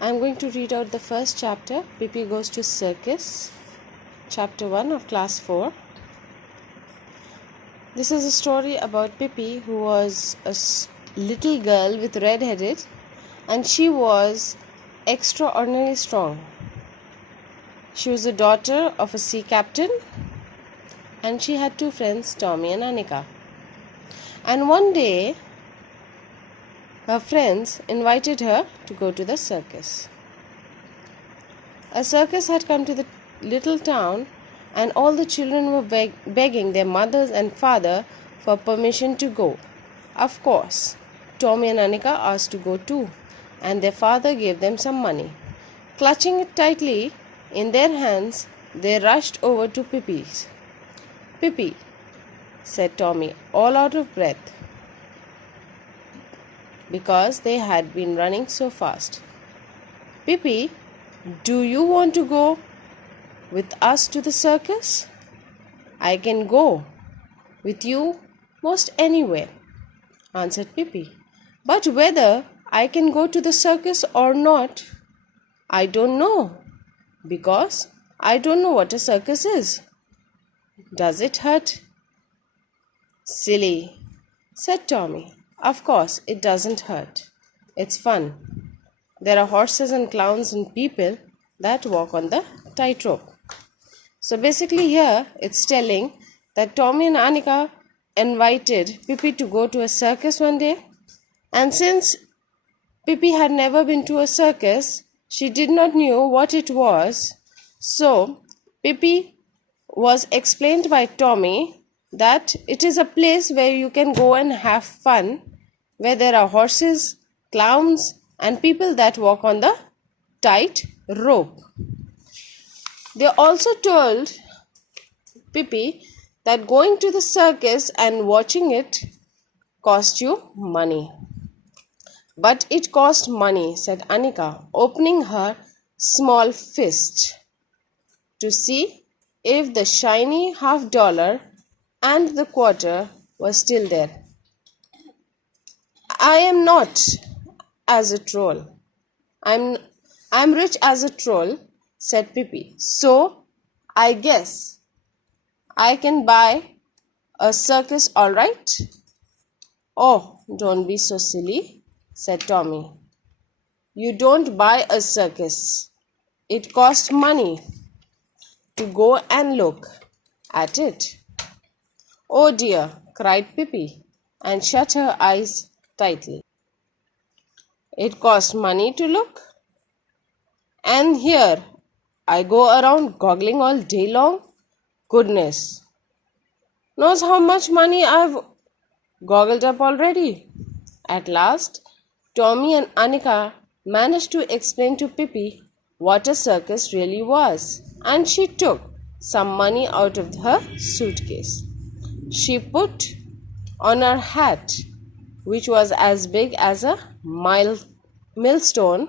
I'm going to read out the first chapter, Pippi Goes to Circus, chapter 1 of class 4. This is a story about Pippi, who was a little girl with red-headed, and she was extraordinarily strong. She was the daughter of a sea captain, and she had two friends, Tommy and Annika. And one day, her friends invited her to go to the circus. A circus had come to the little town, and all the children were begging their mothers and father for permission to go. Of course, Tommy and Annika asked to go too, and their father gave them some money. Clutching it tightly in their hands, they rushed over to Pippi's. "Pippi," said Tommy, all out of breath, because they had been running so fast. "Pippi, do you want to go with us to the circus?" "I can go with you most anywhere," answered Pippi. "But whether I can go to the circus or not, I don't know, because I don't know what a circus is. Does it hurt?" "Silly," said Tommy. "Of course it doesn't hurt. It's fun. There are horses and clowns and people that walk on the tightrope." So basically here it's telling that Tommy and Annika invited Pippi to go to a circus one day, and since Pippi had never been to a circus, she did not know what it was. So Pippi was explained by Tommy that it is a place where you can go and have fun, where there are horses, clowns, and people that walk on the tight rope. They also told Pippi that going to the circus and watching it cost you money. "But it cost money," said Annika, opening her small fist to see if the shiny $half and the quarter was still there. "I am not as a troll. I'm rich as a troll," said Pippi. "So I guess I can buy a circus, all right?" "Oh, don't be so silly," said Tommy. "You don't buy a circus. It costs money to go and look at it." "Oh dear," cried Pippi, and shut her eyes tightly. "It costs money to look? And here I go around goggling all day long? Goodness knows how much money I've goggled up already." At last, Tommy and Annika managed to explain to Pippi what a circus really was, and she took some money out of her suitcase. She put on her hat, which was as big as a millstone,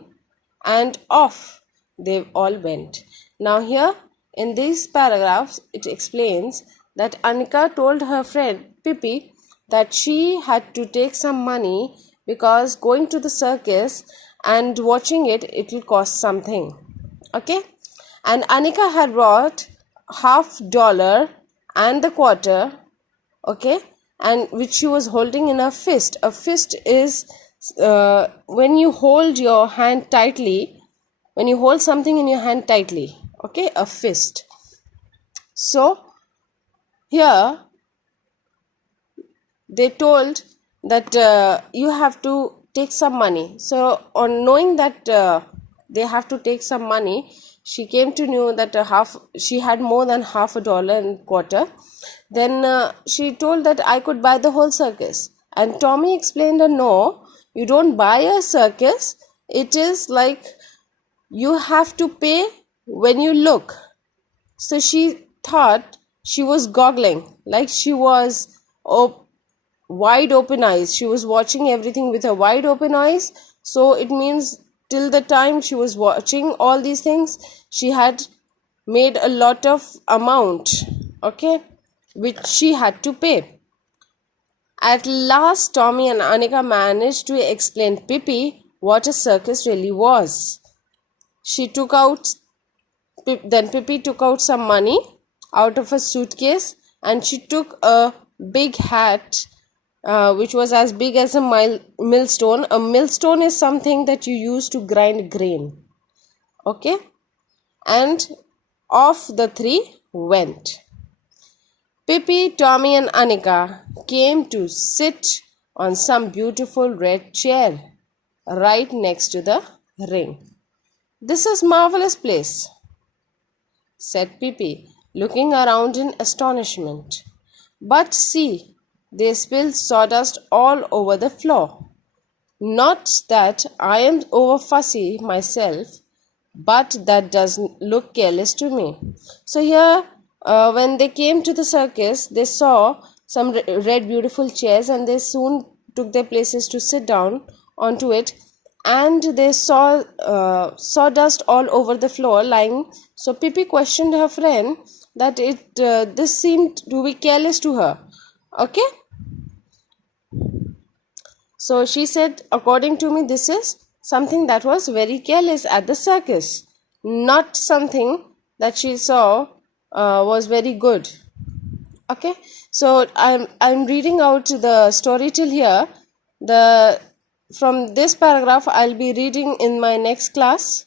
and off they all went. Now here in these paragraphs it explains that Annika told her friend Pippi that she had to take some money because going to the circus and watching it will cost something. Okay, and Annika had brought $half and the quarter, okay, and which she was holding in her fist. A fist is when you hold your hand tightly, when you hold something in your hand tightly, okay, a fist. So here they told that you have to take some money. So on knowing that they have to take some money, she came to know that she had more than $half and quarter. Then she told that I could buy the whole circus, and Tommy explained her, "No, you don't buy a circus. It is like you have to pay when you look." So she thought she was goggling, like she was wide open eyes. She was watching everything with her wide open eyes. So it means till the time she was watching all these things, she had made a lot of amount, okay, which she had to pay. At last, Tommy and Annika managed to explain Pippi what a circus really was. She took out, then Pippi took out some money out of a suitcase, and she took a big hat, which was as big as a millstone. A millstone is something that you use to grind grain. Okay? And off the three went. Pippi, Tommy, and Annika came to sit on some beautiful red chair right next to the ring. "This is marvelous place," said Pippi, looking around in astonishment. "But see, they spilled sawdust all over the floor. Not that I am over fussy myself, but that does look careless to me." So here, when they came to the circus, they saw some red beautiful chairs, and they soon took their places to sit down onto it, and they saw sawdust all over the floor lying. So Pippi questioned her friend that this seemed to be careless to her. Okay, so she said, according to me, this is something that was very careless at the circus, not something that she saw was very good. Okay, so I'm reading out the story till here. From this paragraph I'll be reading in my next class.